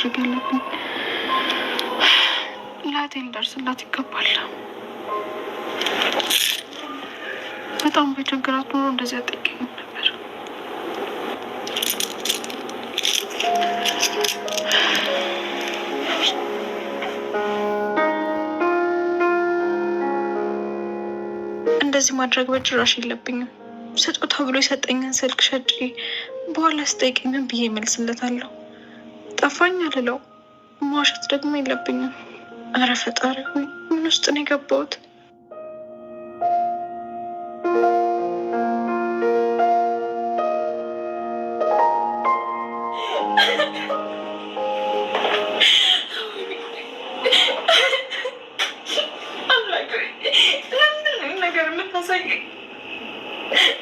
ማድረግ ያለብኝ? ላቴ ልደርስላት ይገባል። በጣም በችግራት ኖሮ እንደዚህ አጠይቀኝም ነበር። እንደዚህ ማድረግ በጭራሽ የለብኝም። ስጦታ ብሎ የሰጠኝን ስልክ ሸጬ በኋላ ስጠይቀኝ ምን ብዬ እመልስለታለሁ? ጠፋኝ አልለው። መዋሸት ደግሞ የለብኝም። እረ ፈጣሪ ሆይ ምን ውስጥ ነው የገባሁት?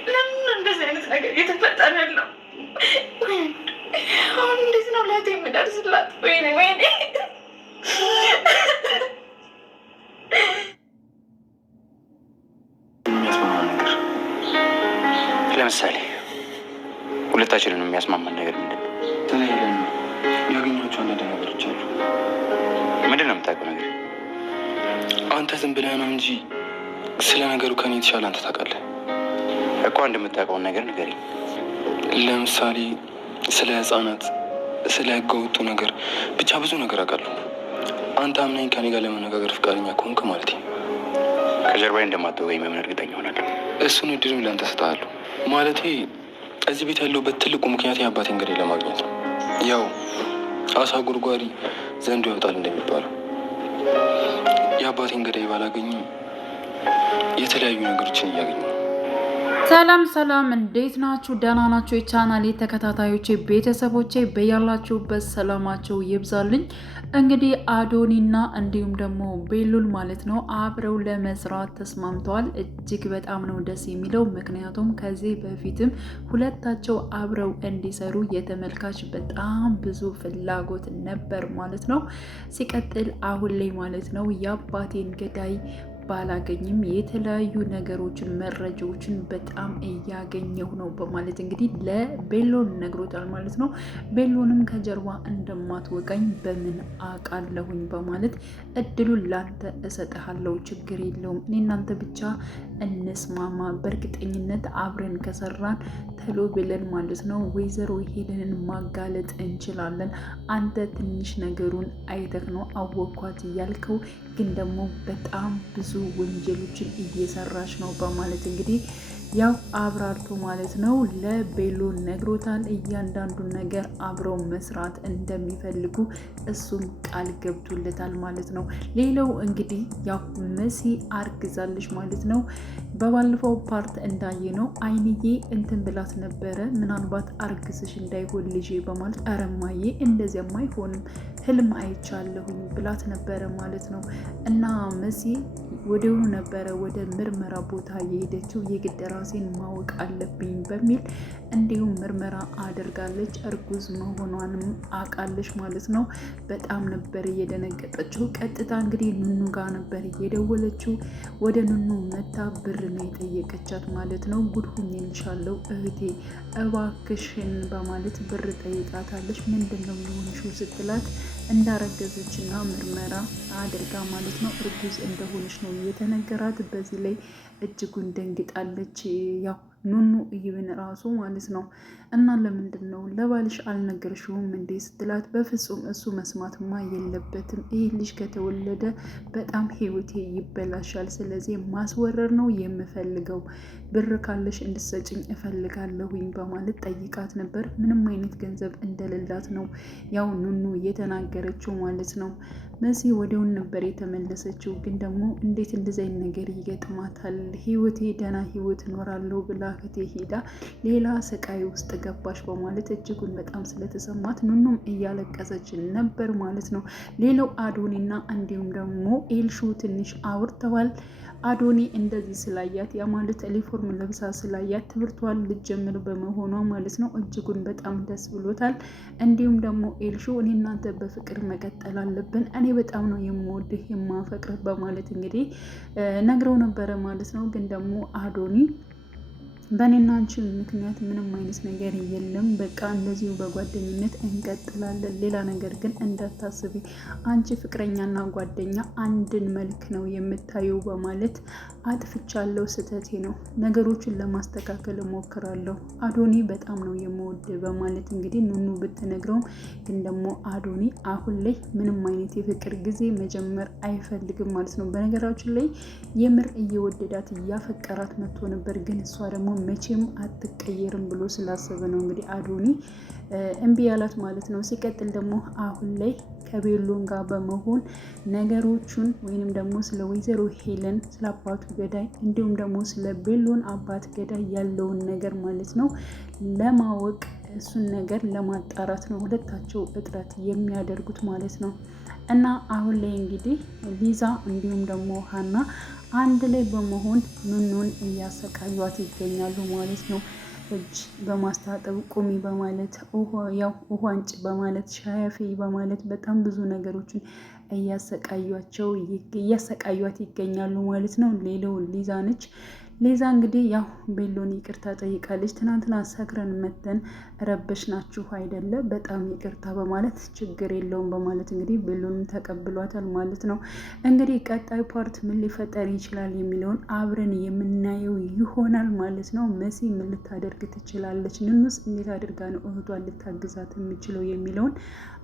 ለምን እንደዚህ አይነት ነገር እየተፈጠረ ያለው? አሁን እንዴት ነው ላቴ የምደርስላት? ወይኔ ወይኔ። ለምሳሌ ሁለታችንን የሚያስማማን ነገር ምንድን ነው? ያገኟቸው አንዳንድ ነገሮች አሉ። ምንድን ነው የምታውቀው ነገር? አንተ ዝም ብለህ ነው እንጂ ስለ ነገሩ ከኔ የተሻለ አንተ ታውቃለህ እኮ። አንድ የምታውቀውን ነገር ንገረኝ። ለምሳሌ ስለ ህፃናት፣ ስለ ህገወጡ ነገር፣ ብቻ ብዙ ነገር አውቃለሁ። አንተ አምናኝ ከኔ ጋር ለመነጋገር ፈቃደኛ ከሆንክ ማለት ነው ከጀርባዬ እንደማትወጋኝ በምን እርግጠኛ ሆናለሁ? እሱን እድልም ለአንተ ሰጥሃለሁ። ማለቴ እዚህ ቤት ያለሁበት ትልቁ ምክንያት የአባቴን ገዳይ ለማግኘት ነው። ያው አሳ ጉርጓሪ ዘንዶ ያወጣል እንደሚባለው የአባቴን ገዳይ ባላገኝም የተለያዩ ነገሮችን እያገኙ ነው። ሰላም ሰላም፣ እንዴት ናችሁ? ደህና ናችሁ? የቻናሌ ተከታታዮቼ ቤተሰቦቼ በያላችሁበት ሰላማቸው ይብዛልኝ። እንግዲህ አዶኒና እንዲሁም ደግሞ ቤሉል ማለት ነው አብረው ለመስራት ተስማምተዋል። እጅግ በጣም ነው ደስ የሚለው። ምክንያቱም ከዚህ በፊትም ሁለታቸው አብረው እንዲሰሩ የተመልካች በጣም ብዙ ፍላጎት ነበር ማለት ነው። ሲቀጥል አሁን ላይ ማለት ነው የአባቴን ገዳይ ባላገኝም የተለያዩ ነገሮችን መረጃዎችን በጣም እያገኘሁ ነው በማለት እንግዲህ ለቤሎን ነግሮታል ማለት ነው። ቤሎንም ከጀርባ እንደማትወጋኝ በምን አውቃለሁኝ በማለት እድሉን ላንተ እሰጥሃለሁ፣ ችግር የለውም፣ እኔ እናንተ ብቻ እንስማማ፣ በእርግጠኝነት አብረን ከሰራን ተሎ ብለን ማለት ነው ወይዘሮ ሄለንን ማጋለጥ እንችላለን። አንተ ትንሽ ነገሩን አይተህ ነው አወኳት እያልከው፣ ግን ደግሞ በጣም ብዙ ወንጀሎችን እየሰራች ነው በማለት እንግዲህ ያው አብራርቶ ማለት ነው ለቤሎ ነግሮታል። እያንዳንዱን ነገር አብረው መስራት እንደሚፈልጉ እሱም ቃል ገብቶለታል ማለት ነው። ሌላው እንግዲህ ያው መሲ አርግዛለች ማለት ነው። በባለፈው ፓርት እንዳየ ነው አይንዬ እንትን ብላት ነበረ፣ ምናልባት አርግዝሽ እንዳይሆን ልጄ በማለት አረማዬ እንደዚያም አይሆንም ህልም አይቻለሁኝ ብላት ነበረ ማለት ነው። እና መሲ ወዲያውኑ ነበረ ወደ ምርመራ ቦታ የሄደችው። የግድ ራሴን ማወቅ አለብኝ በሚል እንዲሁም ምርመራ አድርጋለች። እርጉዝ መሆኗንም አውቃለች ማለት ነው። በጣም ነበር እየደነገጠችው። ቀጥታ እንግዲህ ኑኑ ጋር ነበር እየደወለችው። ወደ ኑኑ መታ ብር ነው የጠየቀቻት ማለት ነው። ጉድ ሁኜልሻለሁ እህቴ እባክሽን በማለት ብር ጠይቃታለች። ምንድን ነው የሆንሽው ስትላት እንዳረገዘችና ምርመራ አድርጋ ማለት ነው እርጉዝ እንደሆነች ነው የተነገራት። በዚህ ላይ እጅጉን ደንግጣለች። ያው ኑኑ እይብን ራሱ ማለት ነው። እና ለምንድን ነው ለባልሽ አልነገርሽውም እንዴ ስትላት፣ በፍጹም እሱ መስማትማ የለበትም፣ ይህ ልጅ ከተወለደ በጣም ህይወቴ ይበላሻል፣ ስለዚህ ማስወረር ነው የምፈልገው፣ ብር ካለሽ እንድሰጭኝ እፈልጋለሁኝ በማለት ጠይቃት ነበር። ምንም አይነት ገንዘብ እንደሌላት ነው ያው ኑኑ የተናገረችው ማለት ነው። መሲ ወዲያውን ነበር የተመለሰችው። ግን ደግሞ እንዴት እንደዚህ አይነት ነገር ይገጥማታል? ህይወቴ ደህና ህይወት እኖራለሁ ብላ ከቴ ሄዳ ሌላ ስቃይ ውስጥ ገባሽ በማለት እጅጉን በጣም ስለተሰማት ኑኑም እያለቀሰች ነበር ማለት ነው። ሌላው አዶኒና እንዲሁም ደግሞ ኤልሹ ትንሽ አውርተዋል። አዶኒ እንደዚህ ስላያት ያ ማለት ዩኒፎርም ለብሳ ስላያት ትምህርቷን ልጀምር በመሆኗ ማለት ነው እጅጉን በጣም ደስ ብሎታል። እንዲሁም ደግሞ ኤልሹ እኔ እናንተ በፍቅር መቀጠል አለብን፣ እኔ በጣም ነው የምወድህ የማፈቅርህ በማለት እንግዲህ ነግረው ነበረ ማለት ነው። ግን ደግሞ አዶኒ በእኔና አንቺ ምክንያት ምንም አይነት ነገር የለም። በቃ እንደዚሁ በጓደኝነት እንቀጥላለን። ሌላ ነገር ግን እንዳታስቢ፣ አንቺ ፍቅረኛና ጓደኛ አንድን መልክ ነው የምታየው በማለት አጥፍቻለሁ፣ ስህተቴ ነው፣ ነገሮችን ለማስተካከል እሞክራለሁ፣ አዶኒ በጣም ነው የምወድ በማለት እንግዲህ ኑኑ ብትነግረውም ግን ደግሞ አዶኒ አሁን ላይ ምንም አይነት የፍቅር ጊዜ መጀመር አይፈልግም ማለት ነው። በነገራችን ላይ የምር እየወደዳት እያፈቀራት መጥቶ ነበር፣ ግን እሷ ደግሞ መቼም አትቀየርም ብሎ ስላሰበ ነው እንግዲህ አዶኒ እምቢ ያላት ማለት ነው። ሲቀጥል ደግሞ አሁን ላይ ከቤሎን ጋር በመሆን ነገሮቹን ወይንም ደግሞ ስለ ወይዘሮ ሄለን ስለ አባቱ ገዳይ እንዲሁም ደግሞ ስለ ቤሎን አባት ገዳይ ያለውን ነገር ማለት ነው ለማወቅ እሱን ነገር ለማጣራት ነው ሁለታቸው እጥረት የሚያደርጉት ማለት ነው። እና አሁን ላይ እንግዲህ ሊዛ እንዲሁም ደግሞ ሀና አንድ ላይ በመሆን ኑኑን እያሰቃዩት ይገኛሉ ማለት ነው። እጅ በማስታጠብ ቁሚ በማለት ውሃ አንጭ በማለት ሻይ አፍይ በማለት በጣም ብዙ ነገሮችን እያሰቃዩት ይገኛሉ ማለት ነው። ሌላው ሊዛ ነች። ሊዛ እንግዲህ ያው ቤሎን ይቅርታ ጠይቃለች። ትናንትና ሰክረን መተን ረበሽ ናችሁ አይደለ? በጣም ይቅርታ በማለት ችግር የለውም በማለት እንግዲህ ቤሎንም ተቀብሏታል ማለት ነው። እንግዲህ ቀጣይ ፓርት ምን ሊፈጠር ይችላል የሚለውን አብረን የምናየው ይሆናል ማለት ነው። መሲ ምን ልታደርግ ትችላለች? ንኑስ እንዴት አድርጋ ነው እህቷን ልታግዛት የሚችለው የሚለውን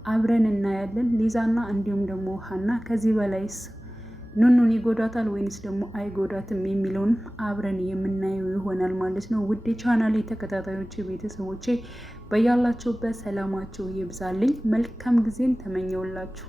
አብረን እናያለን። ሊዛና እንዲሁም ደግሞ ሀና ከዚህ በላይስ ኑኑን ይጎዳታል ወይንስ ደግሞ አይጎዳትም የሚለውን አብረን የምናየው ይሆናል ማለት ነው። ውድ ቻናሌ ተከታታዮቼ ቤተሰቦቼ በያላችሁበት ሰላማችሁ ይብዛልኝ። መልካም ጊዜን ተመኘውላችሁ።